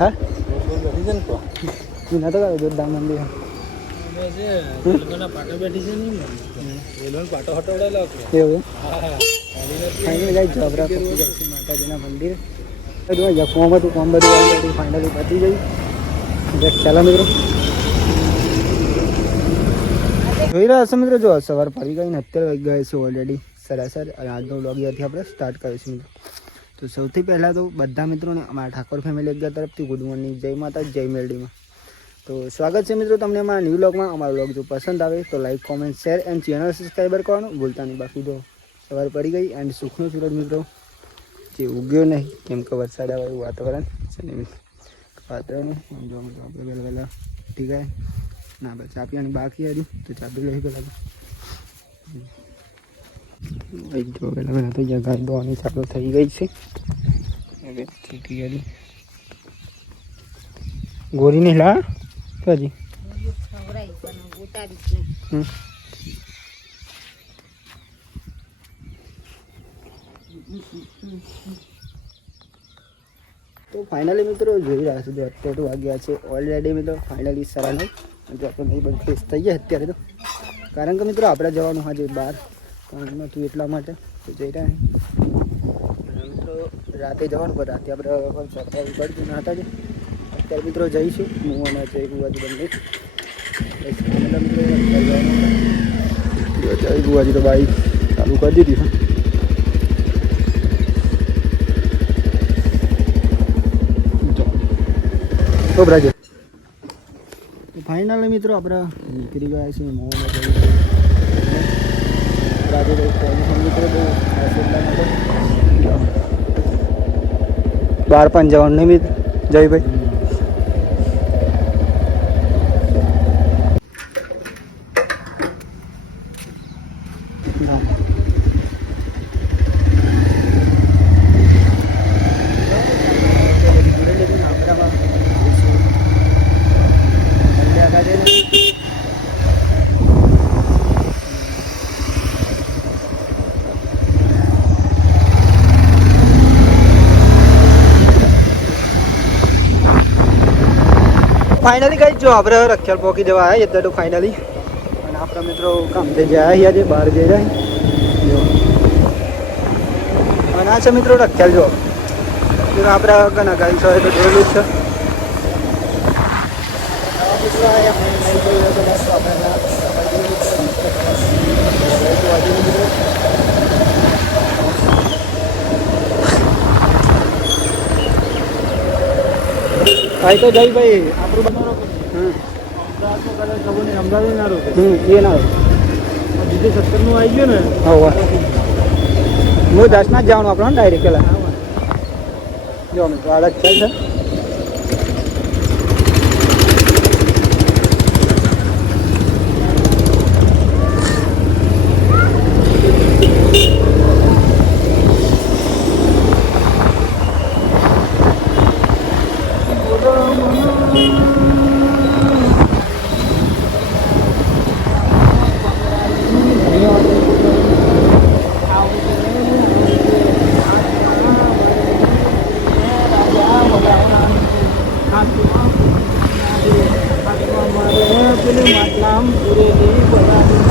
હા એના તો કયો જોરદાર મંદિર એવું ફાઇનલી ગાઈસ જોબરા પહોંચી જાય છે માતાજીના મંદિર કોમ હતું કોમ બધું ઓલરેડી ફાઇનલી પતી ગયું. ચાલો મિત્રો જોઈ રહ્યા હશે મિત્રો. જો સવાર ફરી ગઈ ને અત્યારે વાગી ગયા છે ઓલરેડી સરાસર. અને આજનો વ્લોગ અહીંયાથી આપણે સ્ટાર્ટ કરીશું મિત્રો. તો સૌથી પહેલાં તો બધા મિત્રોને અમારા ઠાકોર ફેમિલી એકતા તરફથી ગુડ મોર્નિંગ, જય માતા જય મેરડીમાં. તો સ્વાગત છે મિત્રો તમને અમારા ન્યૂ વ્લોગમાં. અમારો વ્લોગ જો પસંદ આવે તો like comment share and channel subscriber કરવાનું ભૂલતા નહીં. બાકી તો સવાર પડી ગઈ એન્ડ સુખનો સૂરજ મિત્રો જે ઉગ્યો નહીં કેમ કે વરસાદ આવે એવું વાતાવરણ છે ને વાતાવરણ જો મિત્રો આપણે વહેલા ઉઠી ગયા ના બસ ચા પીવાની બાકી હતી તો ચા પી લઈ પહેલાં જો વહેલા થઈ ગયા. ગાય દોવાની ચાલુ થઈ ગઈ છે હવે ઠીકી હતી ગોરી નહીં લા તો હજી તો ફાઇનલી મિત્રો જોઈ રહ્યા છો અત્યારે તો વાગ્યા છે ઓલરેડી મિત્રો ફાઇનલી સરાનો જો આપણે નહીં બધું ફ્રેશ થઈ ગયા અત્યારે તો. કારણ કે મિત્રો આપણે જવાનું આજે બહાર કામ નહોતું એટલા માટે તો જઈ રહ્યા મિત્રો. રાતે જવાનું પણ રાતે આપણે સરપ્રાઈઝ પડતું ના હતા જ. અત્યારે મિત્રો જઈશું હું અને જય બુવાજી બંને મિત્રો જય બુવાજી તો બાઈક ચાલુ કરી દીધી હા. તો બ્રાજે ફાઇનલી મિત્રો આપણે નીકળી ગયા છીએ મોહમાં જઈ મિત્રો બહુ બાર પણ જવાનું નહીં મિત્ર જયભાઈ. ફાઇનલી કઈ જો આપણે રખિયાલ પહોંચી જવા આવ્યા એટલે તો ફાઇનલી. અને આપણા મિત્રો કામ થઈ જાય આજે બહાર જઈ રહ્યા અને આ છે મિત્રો રખિયાલ જો આપણે ઘણા ગાડી સવારે તો જોયેલું જ છે. ભાઈ તો જઈ ભાઈ આપણું બનાવો અમદાવાદ ના રોકે એ ના બીજે 70 આવી ગયો ને હા હું 10 ના જ જવાનું આપણે ડાયરેક્ટ પેલા જો મિત્રો આ ચાલ છે.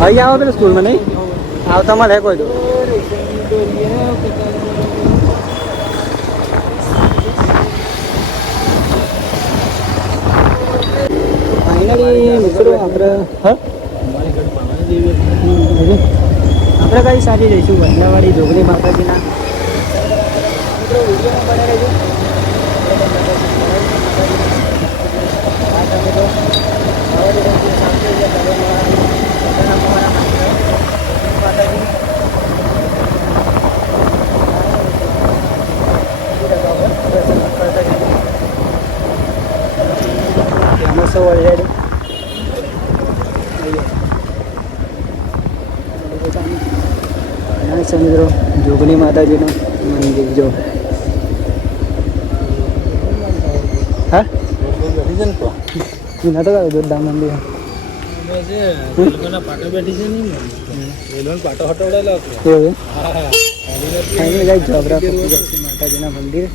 અહીં આવો પેલા સ્કૂલમાં નહીં આવતા મળે કોઈ તો ફાઇનલી મિત્રો આપણે આપણે કઈ સારી જઈશું વડલાવાડી જોગણી માતાજીના મિત્રો વિડીયોમાં બને રહેજો. મિત્રો જોગણી માતાજીનું મંદિર જો હા એના તો કયો જોરદાર મંદિર માતાજીના મંદિર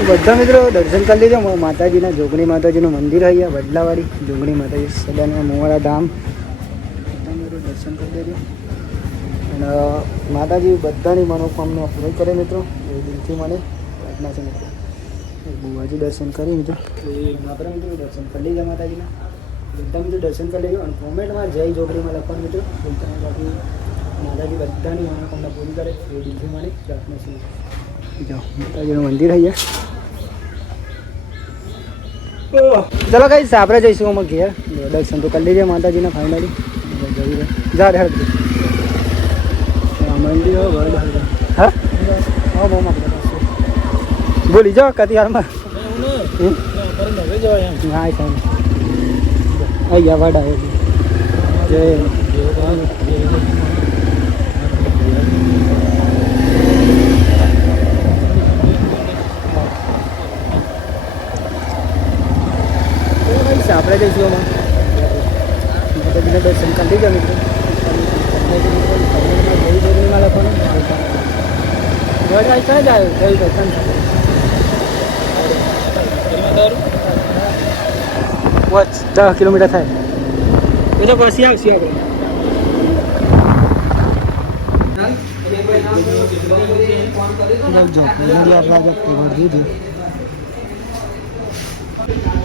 તો બધા મિત્રો દર્શન કરી લીધો માતાજીના જોગણી માતાજીનું મંદિર અહીંયા વડલાવાડી જોગણી માતાજી સદાના મોવાળા ધામ બધા મિત્રો દર્શન કરી લેજો અને માતાજી બધાની મનોકામના પૂરી કરે મિત્રો એ દિલથી મને પ્રાર્થના છે મિત્રો બુવાજી દર્શન કરી મિત્રો આપણા મિત્રો દર્શન કરી લીધા માતાજીના બધા મિત્રો દર્શન કરી લેજો અને કોમેન્ટમાં જય જોગણીમાં લખવાનું મિત્રો બાકી માતાજી બધાની મનોકામના પૂરી કરે એ દિલથી મને પ્રાર્થના છે જાઓ માતાજીનું મંદિર અહીંયા ચલો કઈ આપણે જઈશું અમે ઘેર દર્શન તો કરી લેજે માતાજીના ફાઇનલી જઈ જા હર મંદિર હા બોલી જાઓ કતી હાલમાં હા અહીંયા વાડા જય આપણે જઈશું આમાં માતાજીના દર્શન કરી લીધા મિત્રો જોગણીમાં લખવાનું ક્યાં જ આવ્યું જય દર્શન વોચ 10 કિલોમીટર થાય એ તો પછી આવશે આપણે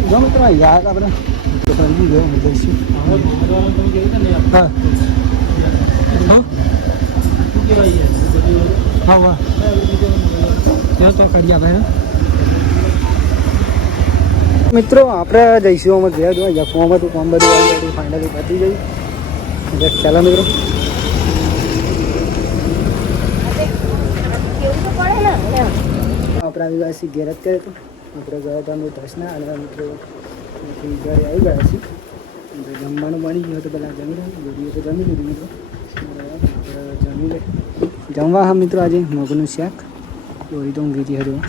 જો મિત્રો યાદ આપણે સમજી ગયો જઈશું હા હા વાહ તો કરી ભાઈ મિત્રો આપણે જઈશું અમે ઘેર જોવા ફોર્મ હતું ફોર્મ બધું ઓલરેડી ફાઇનલી પતી ગયું ચાલો મિત્રો આપણે આવી ગયા છીએ ઘેર જ કરે તો આપણે ગયા હતા અમે દર્શના અને મિત્રો ઘરે આવી ગયા છીએ જમવાનું બની ગયું તો પહેલાં જમી રહ્યું ગોળીઓ તો જમી લીધું મિત્રો આપણે જમી લે જમવા હા મિત્રો આજે મગનું શાક ગોળી તો ઊંઘી હતી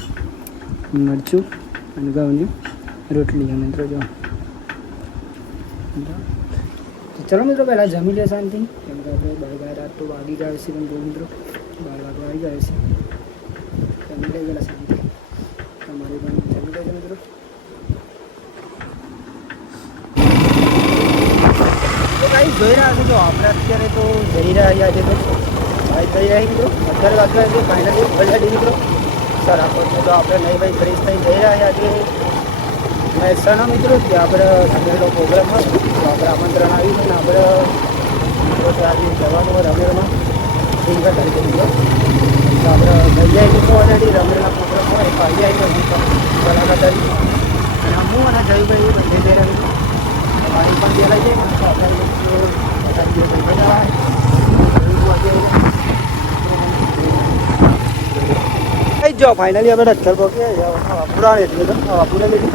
મરચું અને ઘઉંની રોટલી મિત્રો જો ચલો મિત્રો પહેલાં જમી લે શાંતિ કેમ કે આપણે 12 રાત તો વાગી જાય છે પણ જો મિત્રો 12 વાગવા આવી જાય છે જમી લઈ ગયેલા શાંતિ તમારે પણ જમી લેજો મિત્રો તો કાંઈ જોઈ રહ્યા છો જો આપણે અત્યારે તો જઈ રહ્યા છે તો ભાઈ જઈ રહ્યા મિત્રો અત્યારે વાગવા છે ફાઇનલી ઓલરેડી મિત્રો સર આપણને તો આપણે નહીં ભાઈ ફ્રેશ થઈ જઈ રહ્યા છે મહેસાણા મિત્રો ત્યાં આપણે રમેલનો પ્રોગ્રામ હોય તો આપણે આમંત્રણ આવ્યું છે ને આપણે આજે જવાનું હોય રમેલમાં સિંગર તરીકે મિત્રો તો આપણે જઈ આવી મિત્રો ઓલરેડી રમેલના પ્રોગ્રામ હોય તો આવી આવી કલાકાર તરીકે અને હું અને જયભાઈ બંને જઈ રહ્યા મિત્રો પાણી પણ ગયેલા છે જો ફાઇનલી આપણે અચ્છર પહોંચ્યા પૂરા લીધી તો પૂરા લીધી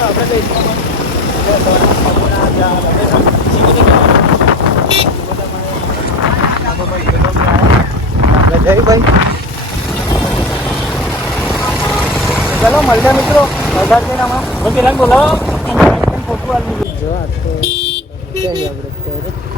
આપણે જય ભાઈ ચલો મળ્યા મિત્રો બોલાવો જો આ તો આપણે